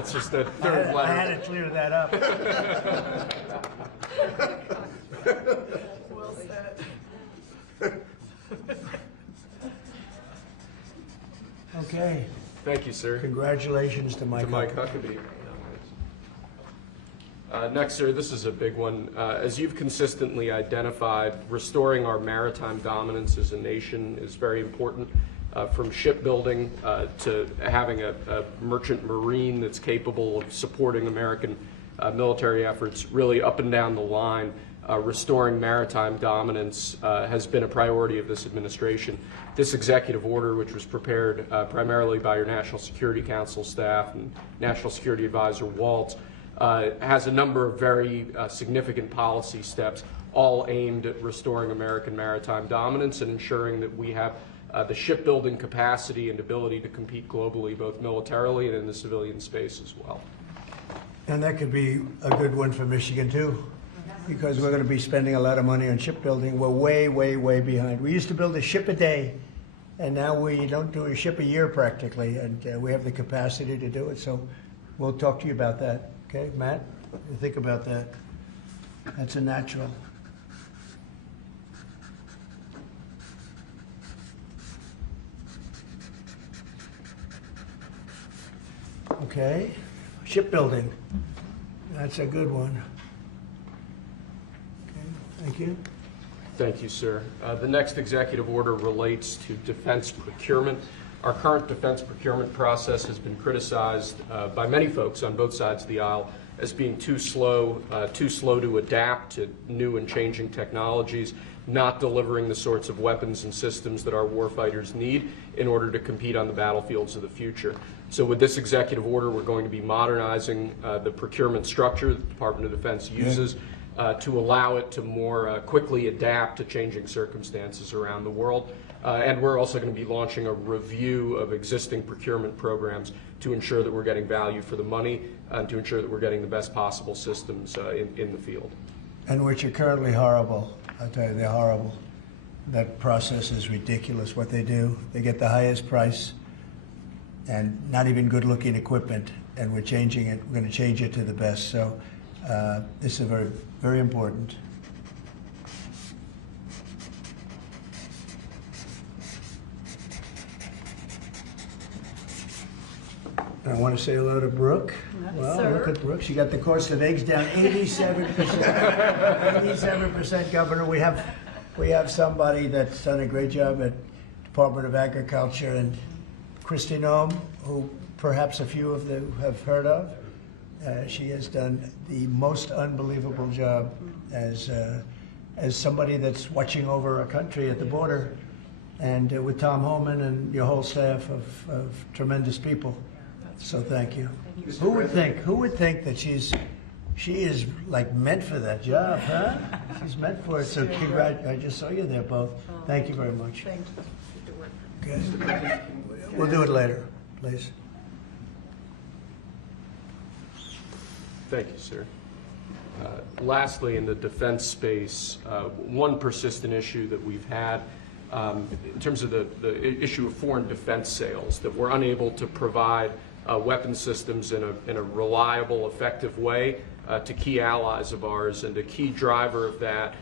It's just the third letter. I had to clear that up. Well said. Okay. Thank you, sir. Congratulations to Mike. To Mike Huckabee. Next, sir, this is a big one. As you've consistently identified, restoring our maritime dominance as a nation is very important, from shipbuilding to having a merchant marine that's capable of supporting American military efforts, really up and down the line. Restoring maritime dominance has been a priority of this administration. This executive order, which was prepared primarily by your National Security Council staff and National Security Advisor Waltz, has a number of very significant policy steps, all aimed at restoring American maritime dominance and ensuring that we have the shipbuilding capacity and ability to compete globally, both militarily and in the civilian space as well. And that could be a good one for Michigan, too, because we're going to be spending a lot of money on shipbuilding. We're way, way, way behind. We used to build a ship a day, and now we don't do a ship a year practically, and we have the capacity to do it. So we'll talk to you about that. Okay, Matt? You think about that. That's a natural. Okay, shipbuilding. That's a good one. Okay, thank you. Thank you, sir. The next executive order relates to defense procurement. Our current defense procurement process has been criticized by many folks on both sides of the aisle as being too slow to adapt to new and changing technologies, not delivering the sorts of weapons and systems that our warfighters need in order to compete on the battlefields of the future. So with this executive order, we're going to be modernizing the procurement structure that the Department of Defense uses to allow it to more quickly adapt to changing circumstances around the world. And we're also going to be launching a review of existing procurement programs to ensure that we're getting value for the money and to ensure that we're getting the best possible systems in the field. And which are currently horrible. I'll tell you, they're horrible. That process is ridiculous, what they do. They get the highest price and not even good-looking equipment, and we're changing it. We're going to change it to the best. So this is very, very important. I want to say hello to Brooke. Well, sir. Look at Brooke. She got the cost of eggs down 87%. 87%, Governor. We have somebody that's done a great job at Department of Agriculture, and Kristi Noem, who perhaps a few of you have heard of. She has done the most unbelievable job as somebody that's watching over a country at the border, and with Tom Homan and your whole staff of tremendous people. So thank you. Who would think that she is like meant for that job, huh? She's meant for it. So I just saw you there both. Thank you very much. Thank you. Okay. We'll do it later, please. Thank you, sir. Lastly, in the defense space, one persistent issue that we've had in terms of the issue of foreign defense sales, that we're unable to provide weapon systems in a reliable, effective way to key allies of ours, and a key driver of that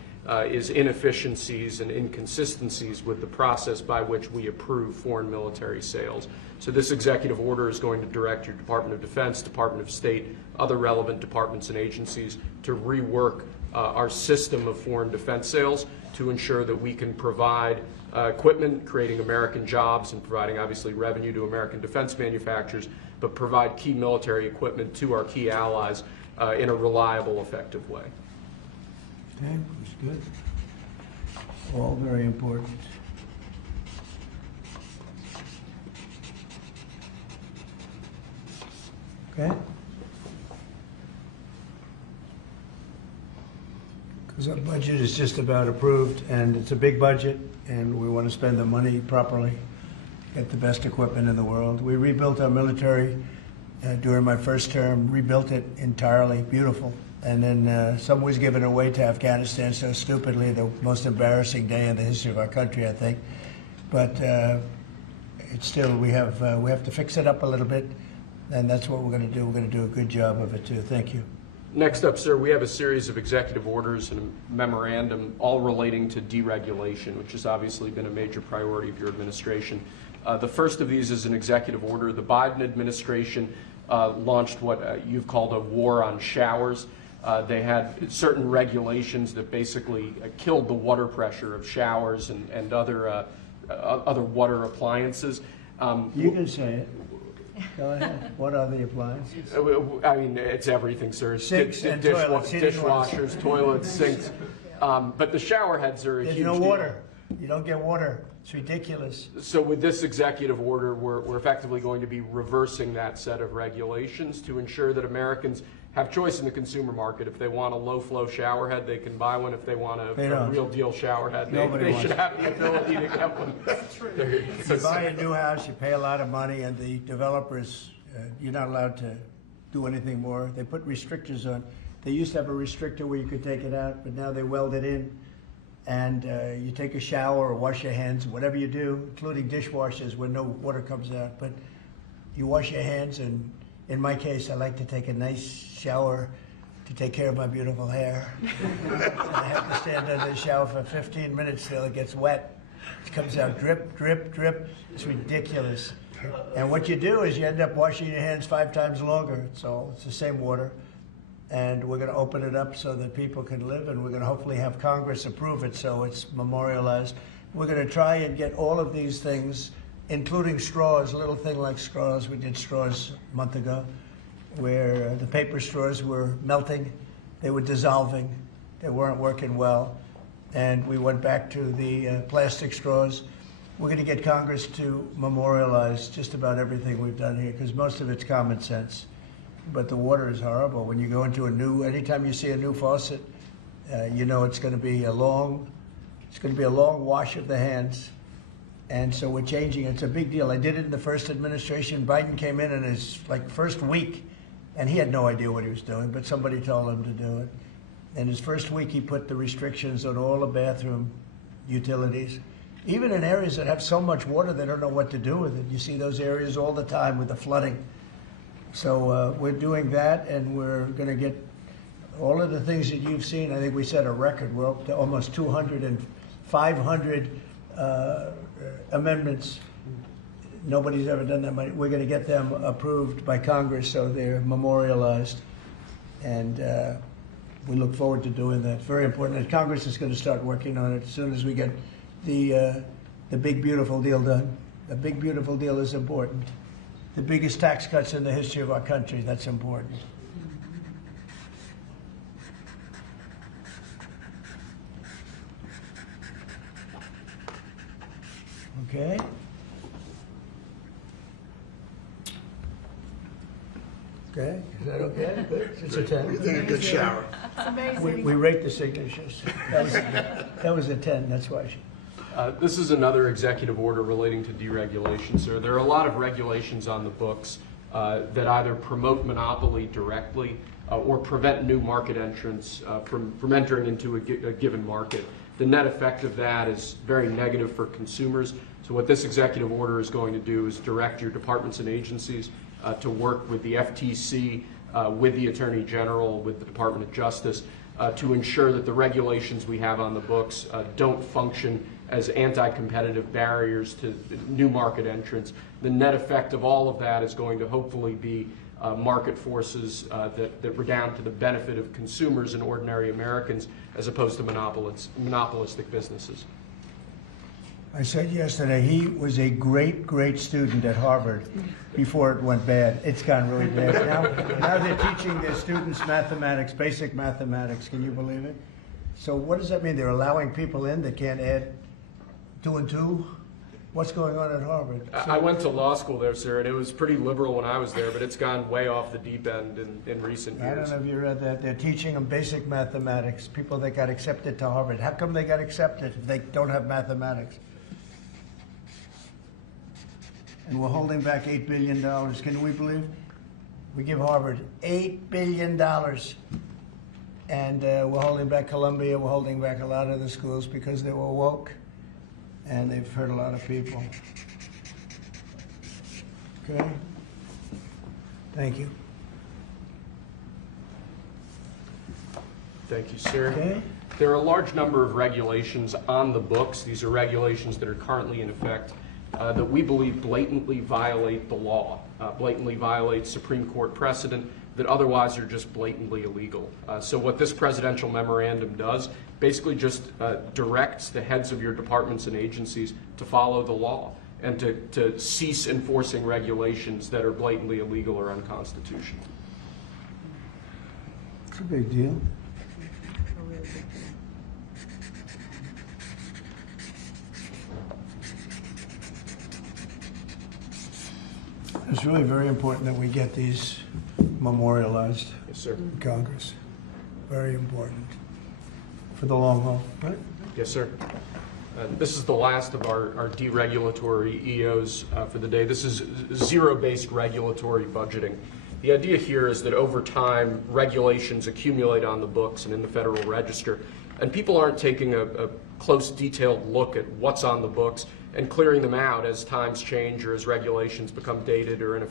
is inefficiencies and inconsistencies with the process by which we approve foreign military sales. So this executive order is going to direct your Department of Defense, Department of State, other relevant departments and agencies to rework our system of foreign defense sales to ensure that we can provide equipment, creating American jobs and providing obviously revenue to American defense manufacturers, but provide key military equipment to our key allies in a reliable, effective way. Okay, that's good. All very important. Okay? Because our budget is just about approved, and it's a big budget, and we want to spend the money properly, get the best equipment in the world. We rebuilt our military during my first term, rebuilt it entirely, beautiful. And then some was given away to Afghanistan so stupidly, the most embarrassing day in the history of our country, I think. But it's still, we have to fix it up a little bit. And that's what we're going to do. We're going to do a good job of it, too. Thank you. Next up, sir, we have a series of executive orders and a memorandum all relating to deregulation, which has obviously been a major priority of your administration. The first of these is an executive order. The Biden administration launched what you've called a war on showers. They had certain regulations that basically killed the water pressure of showers and other water appliances. You can say it. Go ahead. What are the appliances? I mean, it's everything, sir. Sinks and toilets, dishwashers, toilets, sinks. But the shower heads are a huge There's no deal. water. You don't get water. It's ridiculous. So with this executive order, we're effectively going to be reversing that set of regulations to ensure that Americans have choice in the consumer market. If they want a low-flow shower head, they can buy one. If they want a real deal shower head, they should have the ability to get one. You buy a new house, you pay a lot of money, and the developers, you're not allowed to do anything more. They put restrictors on. They used to have a restrictor where you could take it out, but now they weld it in. And you take a shower or wash your hands, whatever you do, including dishwashers where no water comes out. But you wash your hands, and in my case, I like to take a nice shower to take care of my beautiful hair. And I have to stand under the shower for 15 minutes till it gets wet. It comes out drip, drip, drip. It's ridiculous. And what you do is you end up washing your hands 5 times longer. So it's the same water. And we're going to open it up so that people can live, and we're going to hopefully have Congress approve it so it's memorialized. We're going to try and get all of these things, including straws, a little thing like straws. We did straws a month ago, where the paper straws were melting, they were dissolving, they weren't working well, and we went back to the plastic straws. We're going to get Congress to memorialize just about everything we've done here, because most of it's common sense. But the water is horrible. When you go into anytime you see a new faucet, you know it's going to be a long wash of the hands. And so we're changing. It's a big deal. I did it in the first administration. Biden came in his first week, and he had no idea what he was doing, but somebody told him to do it. In his first week, he put the restrictions on all the bathroom utilities, even in areas that have so much water they don't know what to do with it. You see those areas all the time with the flooding. So we're doing that, and we're going to get all of the things that you've seen. I think we set a record. We're up to almost 200 and 500 amendments. Nobody's ever done that many. We're going to get them approved by Congress so they're memorialized, and we look forward to doing that. Very important. And Congress is going to start working on it as soon as we get the big beautiful deal done. The big beautiful deal is important. The biggest tax cuts in the history of our country. That's important. Okay. Okay. Is that okay? Good. It's a 10. You think a good shower. We rate the signatures. That was a 10. That's why. This is another executive order relating to deregulation, sir. There are a lot of regulations on the books that either promote monopoly directly or prevent new market entrants from entering into a given market. The net effect of that is very negative for consumers. So what this executive order is going to do is direct your departments and agencies to work with the FTC, with the Attorney General, with the Department of Justice, to ensure that the regulations we have on the books don't function as anti-competitive barriers to new market entrants. The net effect of all of that is going to hopefully be market forces that redound to the benefit of consumers and ordinary Americans as opposed to monopolistic businesses. I said yesterday he was a great, great student at Harvard before it went bad. It's gone really bad. Now they're teaching their students mathematics, basic mathematics. Can you believe it? So what does that mean? They're allowing people in that can't add 2 and 2? What's going on at Harvard? I went to law school there, sir, and it was pretty liberal when I was there, but it's gone way off the deep end in recent years. I don't know if you read that. They're teaching them basic mathematics, people that got accepted to Harvard. How come they got accepted if they don't have mathematics? And we're holding back $8 billion. Can we believe? We give Harvard $8 billion. And we're holding back Columbia. We're holding back a lot of the schools because they were woke. And they've hurt a lot of people. Okay? Thank you. Thank you, sir. Okay. There are a large number of regulations on the books. These are regulations that are currently in effect that we believe blatantly violate the law, blatantly violate Supreme Court precedent that otherwise are just blatantly illegal. So what this presidential memorandum does basically just directs the heads of your departments and agencies to follow the law and to cease enforcing regulations that are blatantly illegal or unconstitutional. It's a big deal. It's really very important that we get these memorialized Yes, sir. in Congress. Very important for the long haul, right? Yes, sir. This is the last of our deregulatory EOs for the day. This is zero-based regulatory budgeting. The idea here is that over time, regulations accumulate on the books and in the Federal Register, and people aren't taking a close, detailed look at what's on the books and clearing them out as times change or as regulations become dated or ineffective.